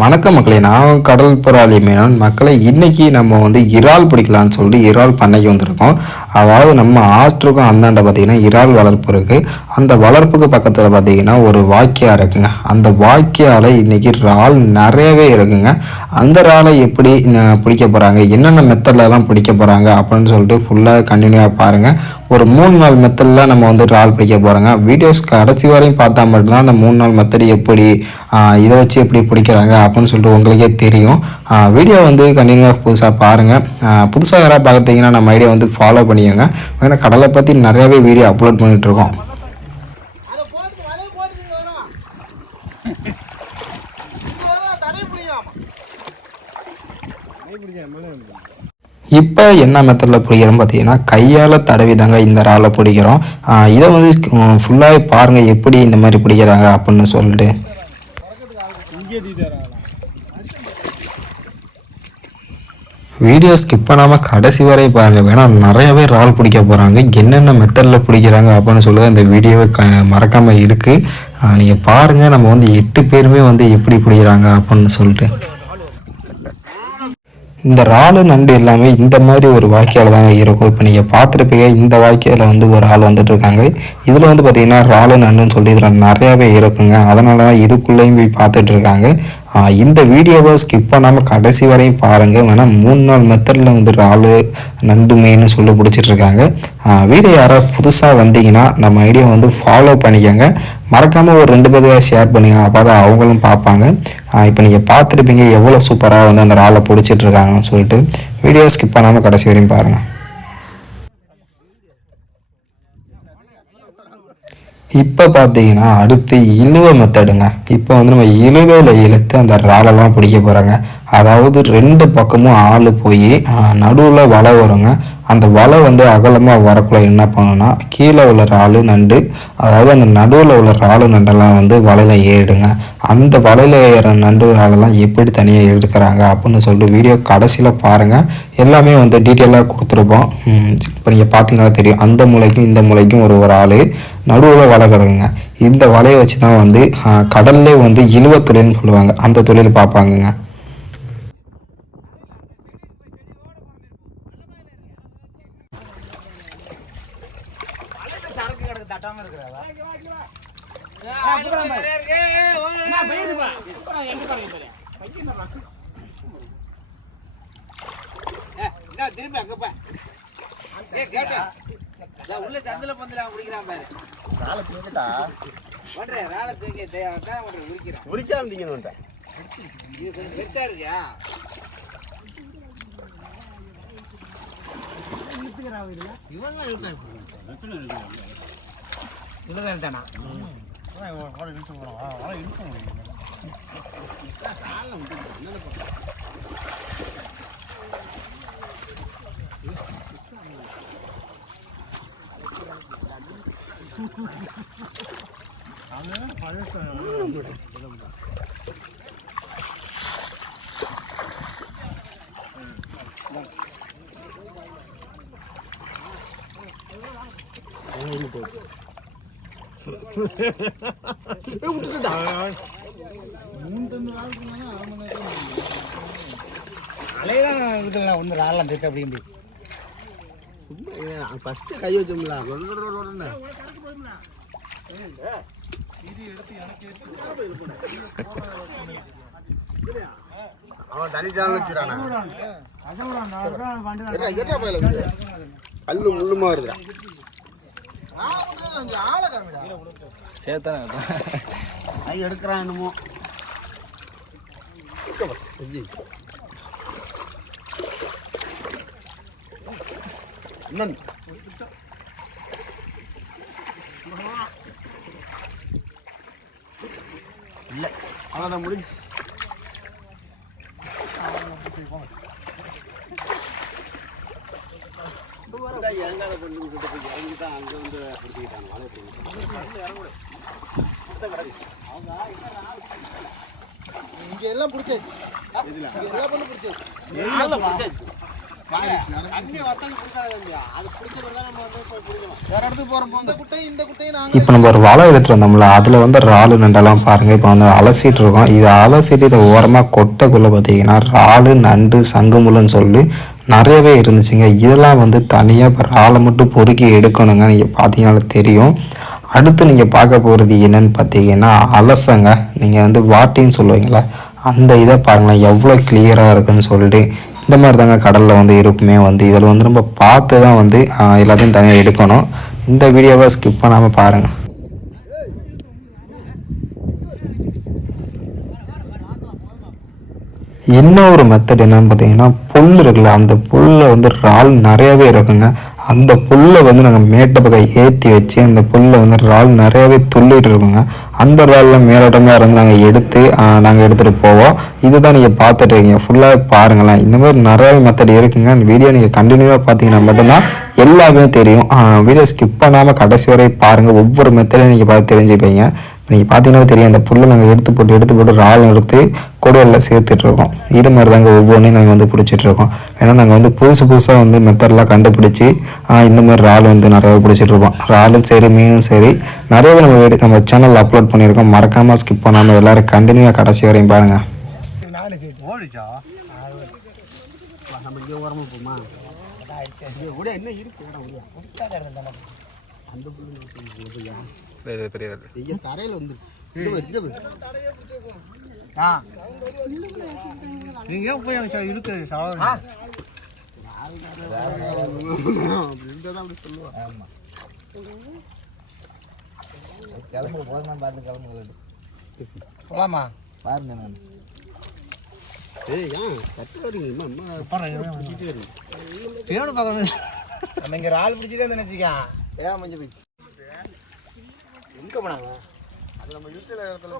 வணக்கம் மக்களே, நான் கடல் புறாலி மீனவன். மக்களை இன்னைக்கு நம்ம வந்து இறால் பிடிக்கலான்னு சொல்லிட்டு இறால் பண்ணைக்கு வந்திருக்கோம். அதாவது நம்ம ஆற்றுக்கும் அந்தாண்ட பார்த்தீங்கன்னா இறால் வளர்ப்பு இருக்குது. அந்த வளர்ப்புக்கு பக்கத்தில் பார்த்தீங்கன்னா ஒரு வாய்க்கால் இருக்குங்க. அந்த வாய்க்கால இன்னைக்கு இறால் நிறையவே இருக்குங்க. அந்த இறாலை எப்படி பிடிக்க போகிறாங்க, என்னென்ன மெத்தட்லலாம் பிடிக்க போகிறாங்க அப்படின்னு சொல்லிட்டு ஃபுல்லாக கண்டினியூவாக பாருங்கள். ஒரு 3 நாள் மெத்தடில் நம்ம வந்து இறால் பிடிக்க போகிறோங்க. வீடியோஸ் கடைசி வரையும் பார்த்தா மட்டும்தான் அந்த 3 நாள் மெத்தட் எப்படி இதை வச்சு எப்படி பிடிக்கிறாங்க அப்படின்னு சொல்லிட்டு உங்களுக்கே தெரியும். வீடியோ வந்து கண்டினியூவாக புதுசாக பாருங்கள். புதுசாக யாராவது பார்த்தீங்கன்னா நம்ம ஐடியா வந்து ஃபாலோ பண்ணிக்கோங்க. ஏன்னா கடலை பற்றி நிறையாவே வீடியோ அப்லோட் பண்ணிகிட்ருக்கோம். இப்போ என்ன மெத்தடில் பிடிக்கிறோம் பார்த்தீங்கன்னா கையால் தடவி தாங்க இந்த இறாலை பிடிக்கிறோம். இதை வந்து ஃபுல்லாகவே பாருங்கள் எப்படி இந்த மாதிரி பிடிக்கிறாங்க அப்படின்னு சொல்லிட்டு. வீடியோ ஸ்கிப் பண்ணாமல் கடைசி வரை பாருங்கள். வேணா நிறையவே இறால் பிடிக்க போகிறாங்க. என்னென்ன மெத்தடில் பிடிக்கிறாங்க அப்படின்னு சொல்லுறது இந்த வீடியோவை மறக்காமல் இருக்குது. நீங்கள் பாருங்கள். நம்ம வந்து 8 பேருமே வந்து எப்படி பிடிக்கிறாங்க அப்படின்னு சொல்லிட்டு. இந்த இறாலு நண்டு எல்லாமே இந்த மாதிரி ஒரு வாய்க்கால் தாங்க இருக்கும். இப்போ நீங்கள் பார்த்துருப்பீங்க, இந்த வாய்க்காலில் வந்து ஒரு ஆள் வந்துட்டு இருக்காங்க. இதில் வந்து பார்த்தீங்கன்னா இறாலு நண்டுன்னு சொல்லி இதில் நிறையாவே இருக்குங்க. அதனால தான் இதுக்குள்ளேயும் போய் பார்த்துட்டு இருக்காங்க. இந்த வீடியோவை ஸ்கிப் பண்ணாமல் கடைசி வரையும் பாருங்கள். வேணால் 3 நாள் மெத்தடில் வந்து இறாலு நண்டு மீன் சொல்லி பிடிச்சிட்ருக்காங்க. வீடியோ யாராவது புதுசாக வந்தீங்கன்னா நம்ம ஐடியா வந்து ஃபாலோ பண்ணிக்கோங்க. மறக்காமல் ஒரு 2 பேருக்கு ஷேர் பண்ணுங்க. அப்போ தான் அவங்களும் பார்ப்பாங்க. இப்போ நீங்கள் பார்த்துருப்பீங்க எவ்வளோ சூப்பராக வந்து அந்த இறாலை பிடிச்சிட்ருக்காங்கன்னு சொல்லிட்டு. வீடியோ ஸ்கிப் பண்ணாமல் கடைசி வரையும் பாருங்கள். இப்போ பார்த்தீங்கன்னா அடுத்து இழுவை மெத்தடுங்க. இப்போ வந்து நம்ம இழுவையில் இழுத்து அந்த இறாலெல்லாம் பிடிக்க போகிறாங்க. அதாவது 2 பக்கமும் ஆள் போய் நடுவில் வலை வருங்க. அந்த வலை வந்து அகலமாக வரக்குள்ள என்ன பண்ணணும்னா கீழே உள்ள இறாலு நண்டு, அதாவது அந்த நடுவில் உள்ள இறாலு நண்டெல்லாம் வந்து வலையில் ஏறிடுங்க. அந்த வலையில் ஏற நண்டு இறாலெல்லாம் எப்படி தனியாக எடுக்கிறாங்க அப்படின்னு சொல்லிட்டு வீடியோ கடைசியில் பாருங்கள். எல்லாமே வந்து டீட்டெயிலாக கொடுத்துருப்போம். இப்போ நீங்கள் பார்த்தீங்கன்னா தெரியும், அந்த மூளைக்கும் இந்த மூளைக்கும் ஒரு ஆள் நடுவில் வலை கிடக்குங்க. இந்த வலையை வச்சு தான் வந்து கடல்லே வந்து இழுவ தொழில்னு சொல்லுவாங்க. அந்த தொழில் பார்ப்பாங்கங்க. திரும்பி அங்கப்பா உள்ள சந்தில பந்தல குடிக்கிறான் பாரு. ராளை தூக்கிட்டா பண்ற ராளை தூக்கி தான் உரிக்கிறான். உரிக்காம தீங்கன்னு இது கொஞ்சம் பெருசா இருக்கியா? இவன்லாம் இழுத்தான் இவ்வளோதான் இழுத்தானா? இழுத்து போகிறோம் இழுத்த முடியும். அலையதான் ஒன்று ராலாம் பேச அப்படின்னு ஃபஸ்ட்டு கை வச்சோம்ல அவன் தனி ஜான் வச்சுறானா கல்லு முள்ளுமா வருதுடா. சேர்த்தான எடுக்கிறான் என்னமோ. இல்லை அவ்வளோதான் முடிஞ்சு. இறங்காத பண்ணி கிட்ட போய் இறங்கி தான் அங்கே வந்து பிடிச்சிக்கிட்டாங்க. இங்கே எல்லாம் பிடிச்சாச்சு. எல்லாம் பண்ணி பிடிச்சாச்சு. தண்ணி வத்தல் பிடிக்காது, அது பிடிச்ச பிறகு தான் நம்ம வந்து போய் பிடிக்கணும். வேற இடத்துக்கு போகிறோம். இந்த குட்டையும் நாங்கள் இப்போ நம்ம ஒரு வலை எடுத்துகிட்டு வந்தோம்ல, அதில் வந்து இறாலு நண்டெல்லாம் பாருங்கள். இப்போ வந்து அலசிட்டு இருக்கோம். இதை அலசிட்டு இதை ஓரமாக கொட்டைக்குள்ளே பார்த்தீங்கன்னா இறாலு நண்டு சங்குமுள்ளுன்னு சொல்லி நிறையவே இருந்துச்சுங்க. இதெல்லாம் வந்து தனியாக இப்போ இறாலை மட்டும் பொறுக்கி எடுக்கணுங்க. நீங்கள் பார்த்தீங்கன்னா தெரியும். அடுத்து நீங்கள் பார்க்க போகிறது என்னன்னு பார்த்தீங்கன்னா அலசங்க. நீங்கள் வந்து வாட்டின்னு சொல்லுவீங்களா, அந்த இதை பாருங்களேன் எவ்வளோ கிளியராக இருக்குன்னு சொல்லிட்டு. இந்த மாதிரி தாங்க கடலில் வந்து இருக்குமே. வந்து இதில் வந்து நம்ம பார்த்து தான் வந்து எல்லாத்தையும் தனியாக எடுக்கணும். இந்த வீடியோவை ஸ்கிப் பண்ணாமல் பாருங்கள். இன்னொரு மெத்தட் என்னன்னு பார்த்தீங்கன்னா புல் இருக்குல்ல, அந்த புல்லை வந்து இறால் நிறையாவே இருக்குங்க. அந்த புல்லை வந்து நாங்கள் மேட்டை பக்கம் ஏற்றி வச்சு அந்த புல்லை வந்து இறால் நிறையாவே துள்ளிட்டு இருக்குங்க. அந்த இறாலில் மேலோட்டமாக இருந்து நாங்கள் எடுத்துகிட்டு போவோம். இதுதான் நீங்கள் பார்த்துட்டு இருக்கீங்க. ஃபுல்லாக பாருங்களேன். இந்த மாதிரி நிறையாவே மெத்தட் இருக்குங்க. அந்த வீடியோ நீங்கள் கண்டினியூவாக பார்த்தீங்கன்னா மட்டும்தான் எல்லாமே தெரியும். வீடியோ ஸ்கிப் பண்ணாமல் கடைசி வரை பாருங்கள். ஒவ்வொரு மெத்தடையும் நீங்கள் பார்த்து தெரிஞ்சுப்பீங்க. நீங்கள் பார்த்தீங்கன்னா தெரியும், அந்த புல்லை நாங்கள் எடுத்து போட்டு இறால் எடுத்து கொடுவலில் சேர்த்துட்ருக்கோம். இது மாதிரி தாங்க ஒவ்வொன்றையும் நாங்கள் வந்து பிடிச்சிட்ருக்கோம். ஏன்னா நாங்கள் வந்து புதுசாக வந்து மெத்தட்லாம் கண்டுபிடிச்சி இந்த மாதிரி இறால் வந்து நிறையா பிடிச்சிட்ருக்கோம். இறாலும் சரி மீனும் சரி நிறையவே நம்ம சேனலில் அப்லோட் பண்ணியிருக்கோம். மறக்காமல் ஸ்கிப் பண்ணாமல் எல்லோரும் கண்டினியூவாக கடைசி வரையும் பாருங்கள். தரையில் வந்து நீங்க போய் இருக்கு கிளம்பு போதுமா பார்த்து கிளம்பு போலாமா பாருங்க. நான் நம்ம இங்க ஆள் பிடிச்சிட்டே நினைச்சிக்கா ஏன் மஞ்சள் போயிடுச்சு. எங்க போனாங்க அது நம்ம இருக்கிற இடத்துல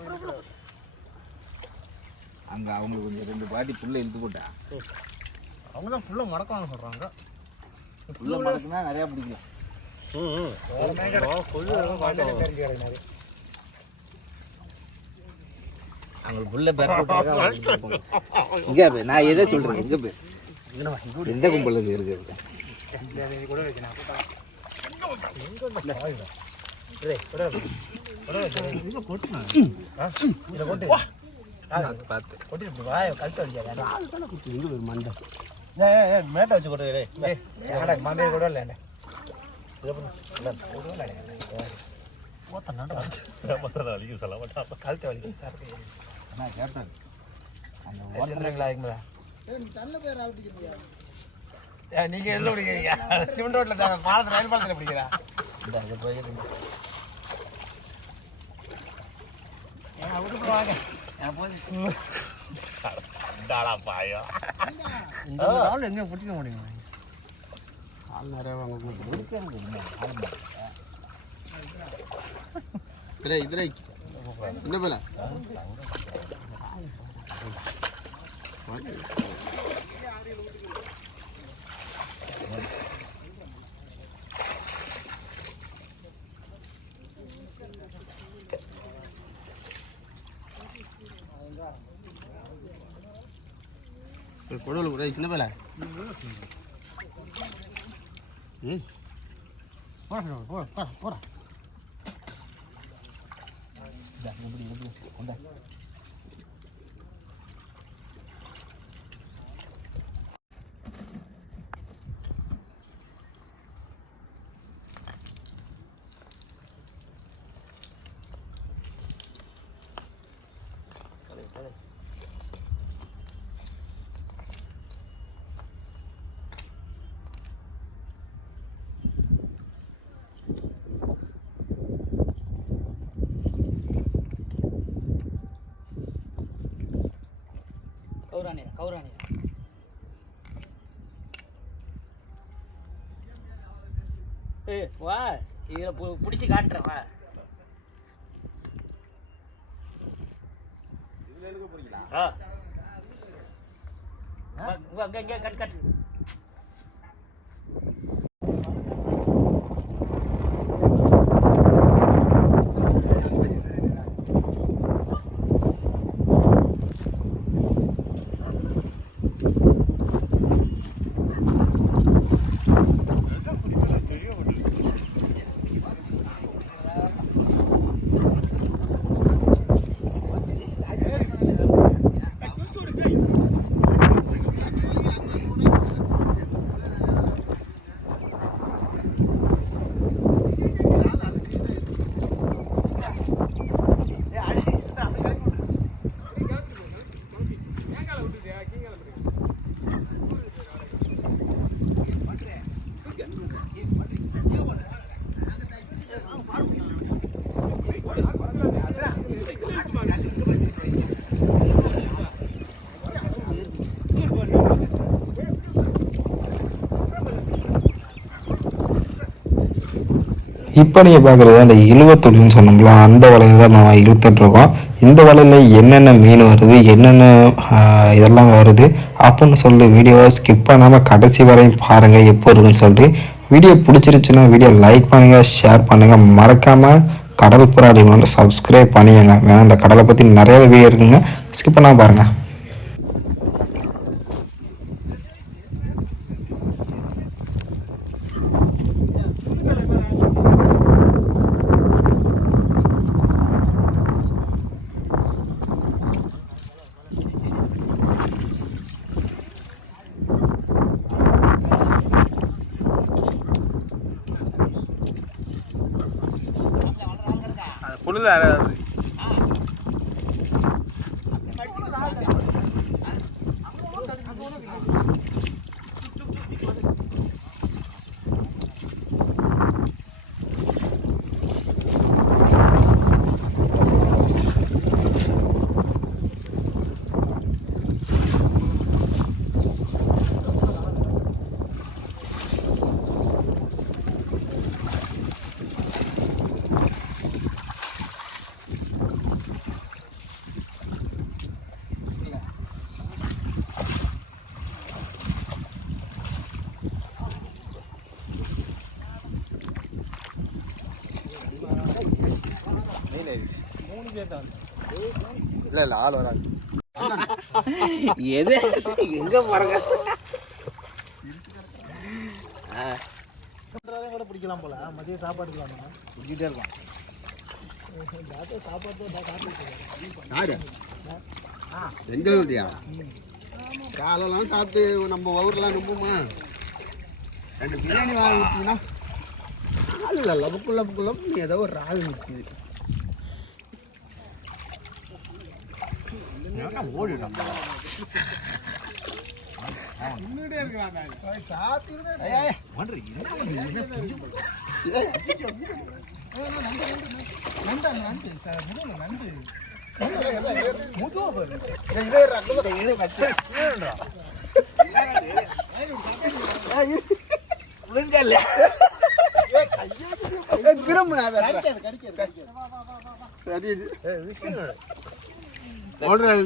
அங்க அவங்களுக்கு கொஞ்சம் 2 பாட்டி புல்லை இழுத்து போட்டா அவங்க தான் ஃபுல்லாக மடக்கணும்னு சொல்கிறாங்க. ஃபுல்லாக மடக்குனா நிறையா பிடிக்கும். அவங்களுக்கு புல்லை இங்கே நான் எதை சொல்கிறேன், எங்கே போய் எந்த கும்பலில் இருக்கிறது கூட மேட்டை வச்சு கொடுத்து மாமியார் கூட இல்லை கழுத்தை வலிக்கும் சார். நான் கேட்டேன் நீங்க எதுல பிடிக்கிறீங்க? சிமெண்ட் ரோட்ல பாலத்தில் ரயில் பாலத்தில் பிடிக்கிறா எங்க பிடிக்க முடியும். ஆள் நிறைய என்ன போல கொடுவல் சின்ன பேல போற கௌராணி வா இதில் பிடிச்சி காட்டுறேன். வா இதில் எடுக்க போறீங்களா? இங்கே கட் இப்போ நீங்கள் பார்க்குறது அந்த இழுவத்துளின்னு சொன்னோம்ல, அந்த வலையில் தான் நம்ம இழுத்துட்ருக்கோம். இந்த வலையில் என்னென்ன மீன் வருது, என்னென்ன இதெல்லாம் வருது அப்படின்னு சொல்லி வீடியோவை ஸ்கிப் பண்ணாமல் கடைசி வரையும் பாருங்கள் எப்போ இருக்குன்னு சொல்லிட்டு. வீடியோ பிடிச்சிருச்சுன்னா வீடியோ லைக் பண்ணுங்கள், ஷேர் பண்ணுங்கள், மறக்காமல் கடல் புறா அலிமேன் சப்ஸ்கிரைப் பண்ணிடுங்க. ஏன்னா இந்த கடலை பற்றி நிறைய வீடியோ இருக்குங்க, ஸ்கிப் பண்ணாமல் பாருங்கள். புல்லுல இல்ல இல்ல ஆள் வராது. எது எங்க பாருங்க கூட பிடிக்கலாம் போல. மதிய சாப்பாடுக்கலாம் பிடிக்கிட்டே இருக்கான். காலெல்லாம் சாப்பிட்டு நம்ம ஊர்லாம் நம்புமா? 2 பிரியாணி வாங்கி விட்டீங்கன்னா ஆள் இல்லை, லபக்குள்ள ஏதோ ஒரு ஆள் நிற்குது. ஓடிட்டான்.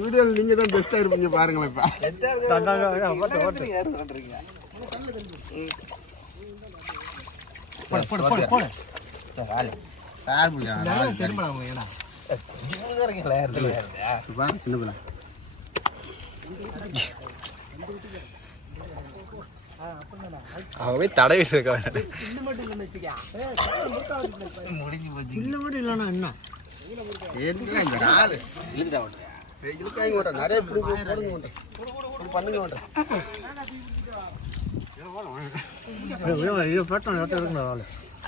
வீடியோ நீங்க தான் பெஸ்டா இருப்பீங்க பாருங்களேன். அவன் தடவிட்டு இருக்க முடிஞ்சு போச்சு. இந்த மட்டும் இல்லைன்னா என்ன இந்த ஆளு இழுக்காங்க நிறைய பண்ணுங்க.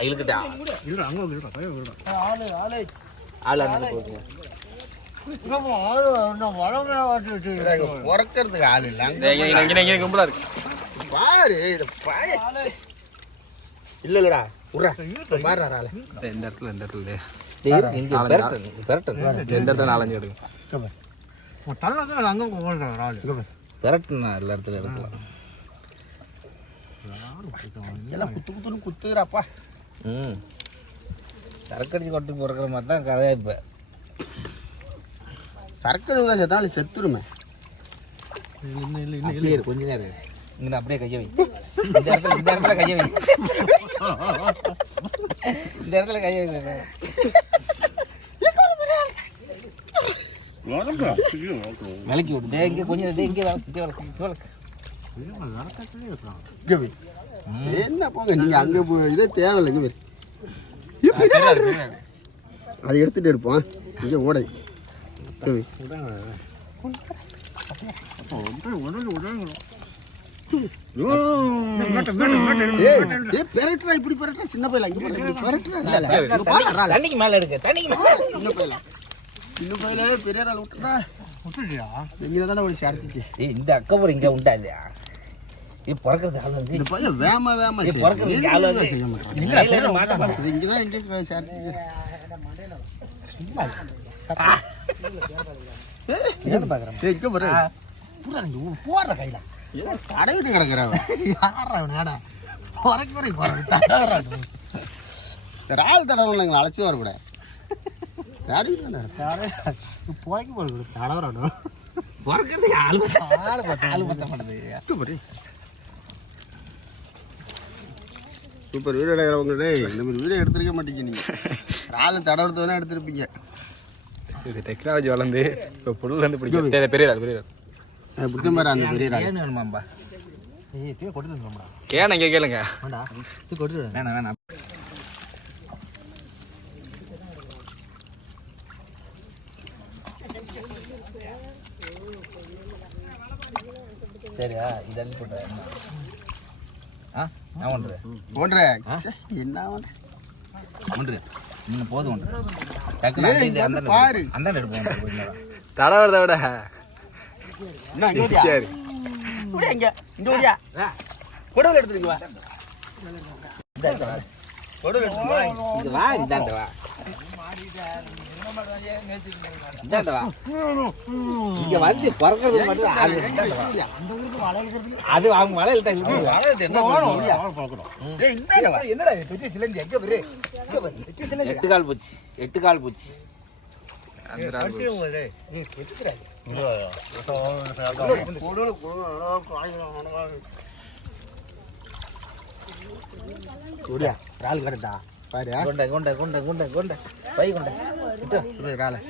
இழுக்கிட்டா இல்லை அங்கே ஆள் அந்த போகுது. உறக்கிறதுக்கு ஆள் இல்லை. கும்பலா இருக்கு பாரு இல்லடா பாரு ஆளு இந்த இடத்துல இந்த இடத்துல பெரட்டு எந்த இடத்துல 4-5 எடுக்கும் அங்கே போடுறாரு ஆள். பெரட்டுனா எல்லா இடத்துல எடுக்கலாம். எல்லாம் குத்துன்னு குத்துறாப்பா. சரக்கடிச்சு கொட்டி பிறக்கிற மாதிரி தான் கதையா. இப்போ சரக்கு தான் செத்தாலும் செத்துருமே. இல்லை கொஞ்ச நேரம் இங்கே அப்படியே கையை வை. இந்த இடத்துல கையை வை. இந்த இடத்துல கையை வை. விளக்கி விட்டு இங்கே கொஞ்சம் இங்கே விளக்கு. என்ன போங்க நீங்க அங்க இதே தேவையில்லைங்க. அதை எடுத்துட்டு இருப்போம் இங்க ஓடை. பெரட்டுறா இப்படி பெரட்டுறா சின்ன பையல இங்க பெரட்டுறா தண்ணிக்கு மேல எடுக்க. தண்ணிக்கு மேல சின்ன பையல இன்னும் பையல பெரிய ஆள் விட்டுறா எங்க தானே ஒரு சேர்த்துச்சு. இந்த அக்கப்புறம் இங்க உண்டாது. இது பிறக்கிறது ஆள் வந்து இந்த பையன் வேமா பிறக்கிறது ஆள் வந்து செய்ய மாட்டான். இங்கதான் எங்க சேர்த்துச்சு. போடுற கையில கடவுட்டு கிடக்குறவன் இறால் தடவை எங்களை அழைச்சி வரக்கூடாது. தேடி போய்க்கு போடுது தடவை பிறக்கிறதுக்கு ஆள் பத்த மாட்டேது. சூப்பர் வீடியோ எடுக்கிறவங்க இந்த மாதிரி வீடியோ எடுத்துருக்க மாட்டீங்க நீங்கள். இறால் தடவை வேணா எடுத்துருப்பீங்க. இது டெக்னாலஜி வளர்ந்து இப்போ புல்லேருந்து பிடிக்கும் பெரிய பிடிச்ச மாதிரி அந்த பெரிய இறால் வேணுமாம்பா. ஏய் தீ கொட்டுதுங்கம்மா. கேளுங்க கேளுங்க. வேண்டா தீ கொட்டுது. வேணாம் சரியா இதெல்லாம் போட்ட நான் ஒன்றேன் என்ன ஒன்று நீங்கள் போதும் ஒன்று டக்குனு பாரு அந்த எடுப்போம் தடவை விட சரி இங்க இங்க ஓடியா கொடல் எடுத்துருங்க வா. கொடல் எடுத்துருங்க இது வா இதாண்ட வா இதாண்ட வா இங்க வந்து பறக்கிறது மட்டும் அது அவங்க வளையல் தான் என்ன என்னடா பெரிய சிலந்தி எங்க பெரிய பெரிய சிலந்தி 8 கால் பூச்சி ரால் கடட்டா பாரு கொண்ட கொண்ட கொண்ட கொண்ட கொண்ட பை கொண்ட ராலை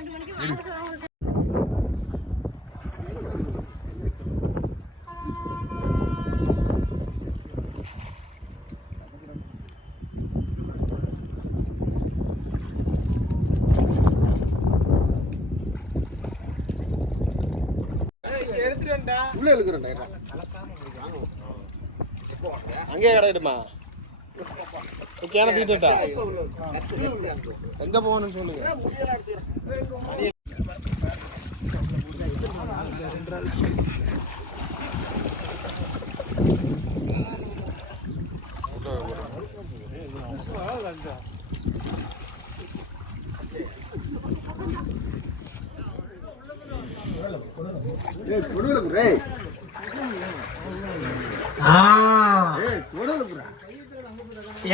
உள்ள இருக்கிறேன்டா அங்கே கிடக்குமா கேன தீட்டா எங்க போகணும்னு சொல்லுங்க.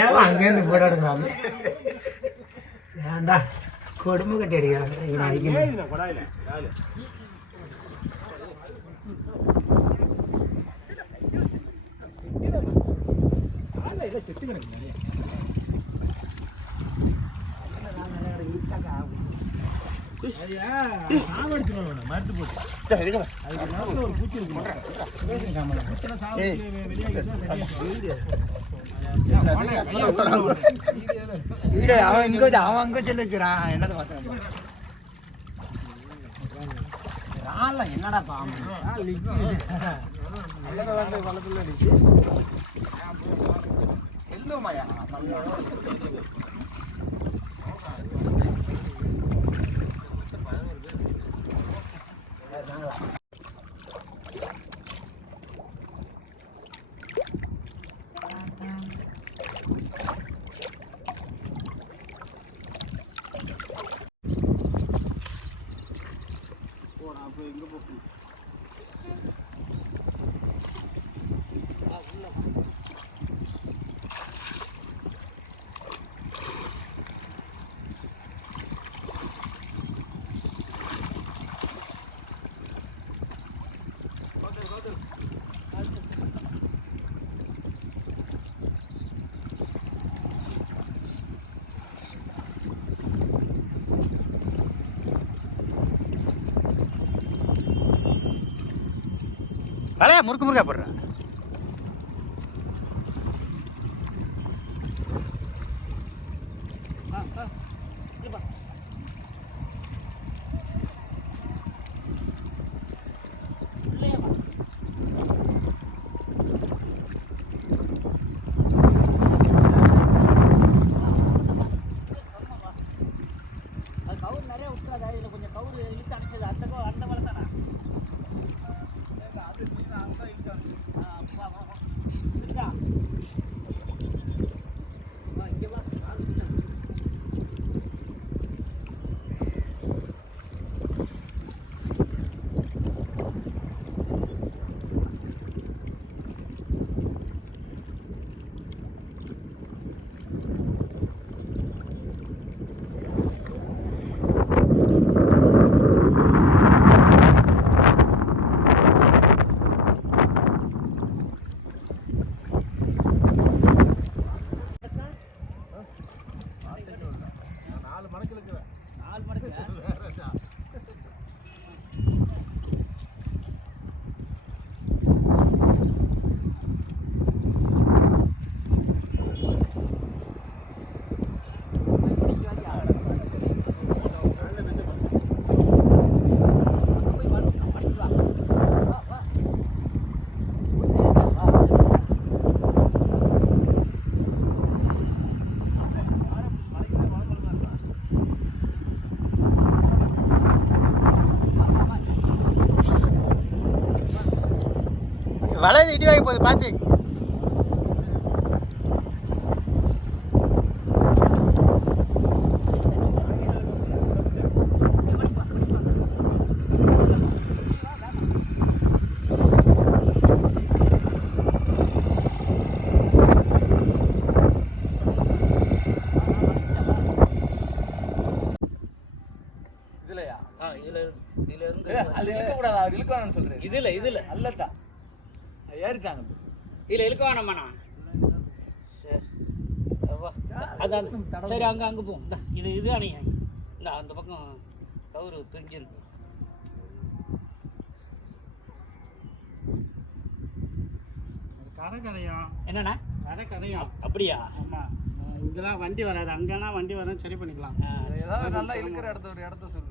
ஏன் அங்கேருந்து போட்டோ எடுக்கிறாங்க ஏன்டா கொடுமை கட்டி அடிக்கிறாங்க இவனை அடிக்கணும். மறுத்து போட்டு அவன் இங்க சொல்லிக்கிறான் என்னது பார்த்தா என்னடா முறுக்கு முறுக்கா போடுறேன். கவுர் நிறைய விட்டுறாதா இதுல கொஞ்சம் கவுர் இழுத்து அனுப்பிச்சது அந்த மலை தானே வளைய இடி வாங்கி போகுது பார்த்து. இதுலயா இதுல இருந்து அது இழுக்கக்கூடாது, அவர் இழுக்கணும்னு சொல்றேன். இதுல அல்லத்தான் ஏறிட்டாங்க. இதுல இழுக்க வேணாமாண்ணா? சரி அதான் சரி, அங்கே போவோம். இந்த இது அணிங்க. இந்த அந்த பக்கம் கவுரு பிரிஞ்சிருக்கு. கரையும் என்னண்ணா? கரையும். அப்படியா? ஆமாம், இங்கெல்லாம் வண்டி வராது, அங்கேனா வண்டி வரும், சரி பண்ணிக்கலாம். ஏதாவது நல்லா இருக்கிற ஒரு இடத்த சொல்லு.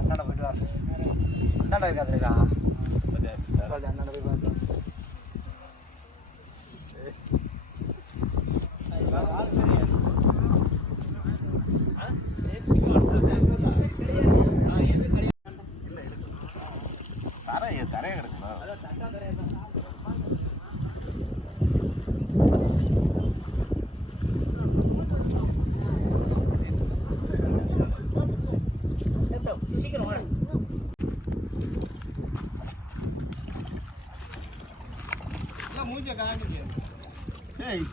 அண்ணாட போயிட்டு வா. அண்ணாட இருக்காதுக்கா. அண்ணாட போய் பார்த்து. தரைய கிடக்குமா? சீக்கிரம் வாங்க. மூஞ்ச காமிக்க. ஏய்,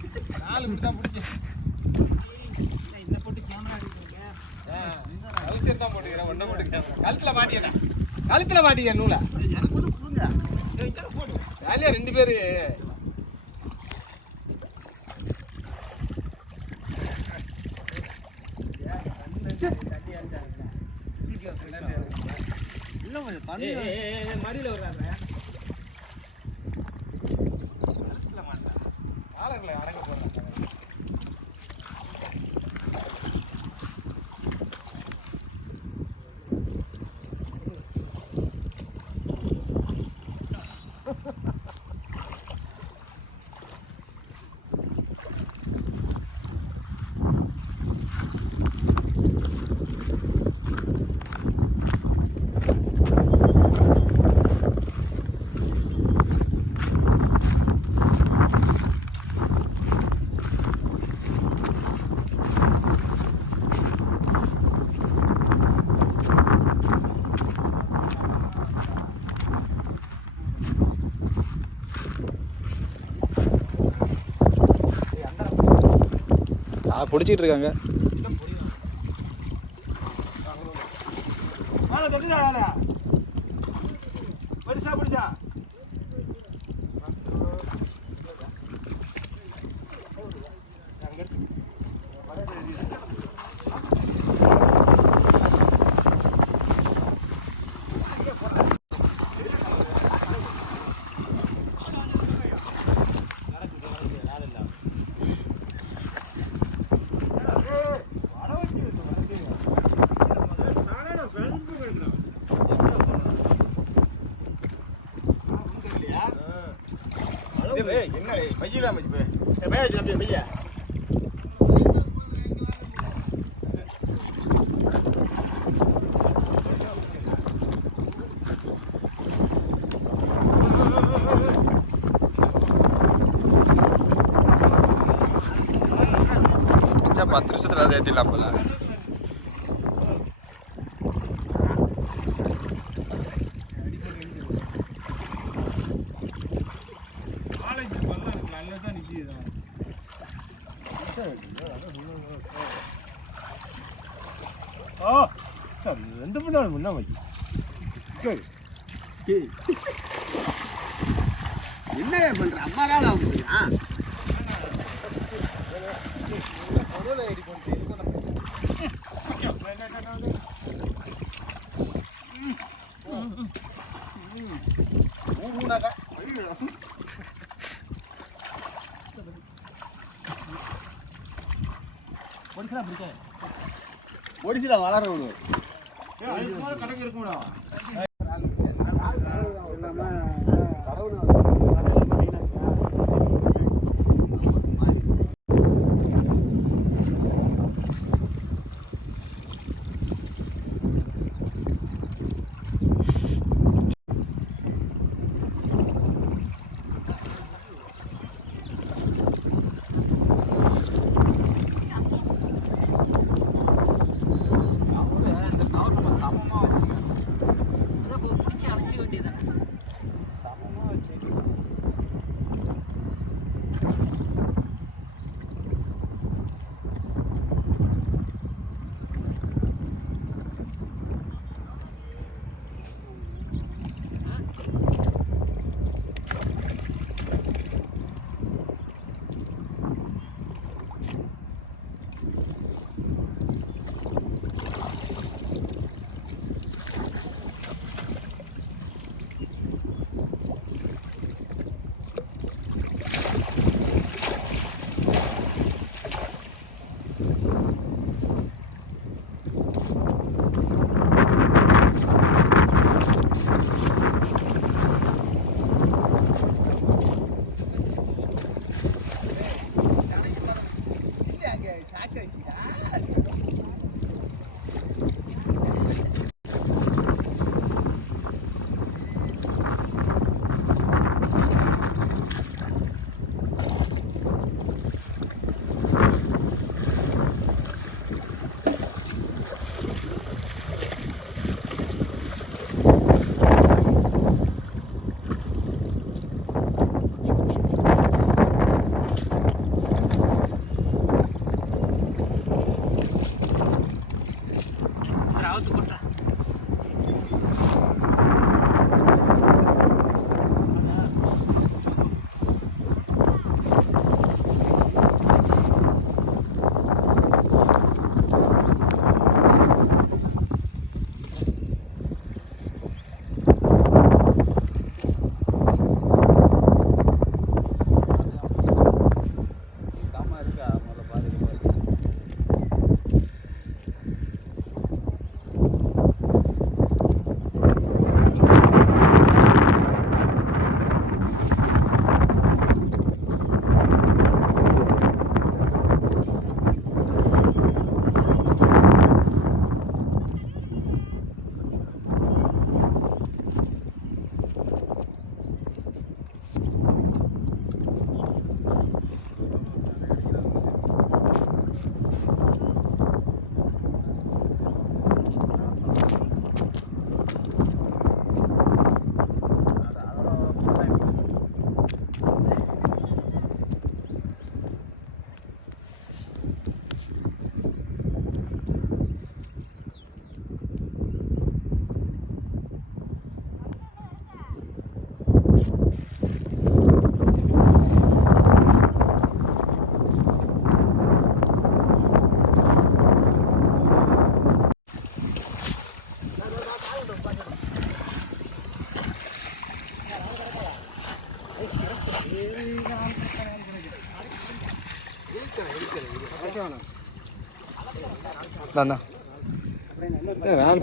நாலு மினிட்டா பிடிச்சு. இந்த போட்டு கேமரா எடுக்கிறீங்க. அவசியம் தான் போட்டுக்கிறேன், ஒன்றை போட்டுக்கிறேன். கழுத்துல மாட்டிக்கிறேன், கழுத்துல மாட்டிக்கிறேன் நூலை. வேலையா 2 பேரு. மடியில் வர்றாங்க. ஆளுங்களை அடங்க போறாங்க. பிடிச்சிட்டு இருக்காங்க. என்ன பையில பையா பையா மச்சான் 10 நிமிஷத்துல அதை ஏற்றிடலாம் போல. ரெண்டு மணி நேரம் முன்ன வைக்க என்ன பண்ற அம்மாரால ஆகுதுயா? ஒடிச்சுல வளரணும். கடைக்கு இருக்கும்டா.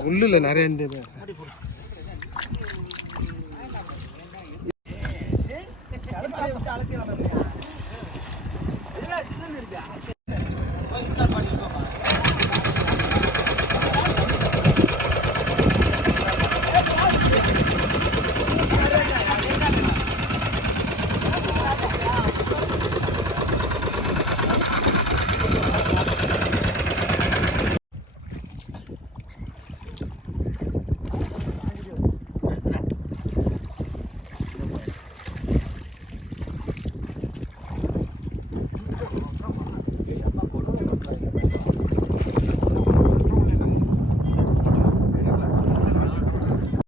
புல்லு இல்லை நிறைய இருந்தது.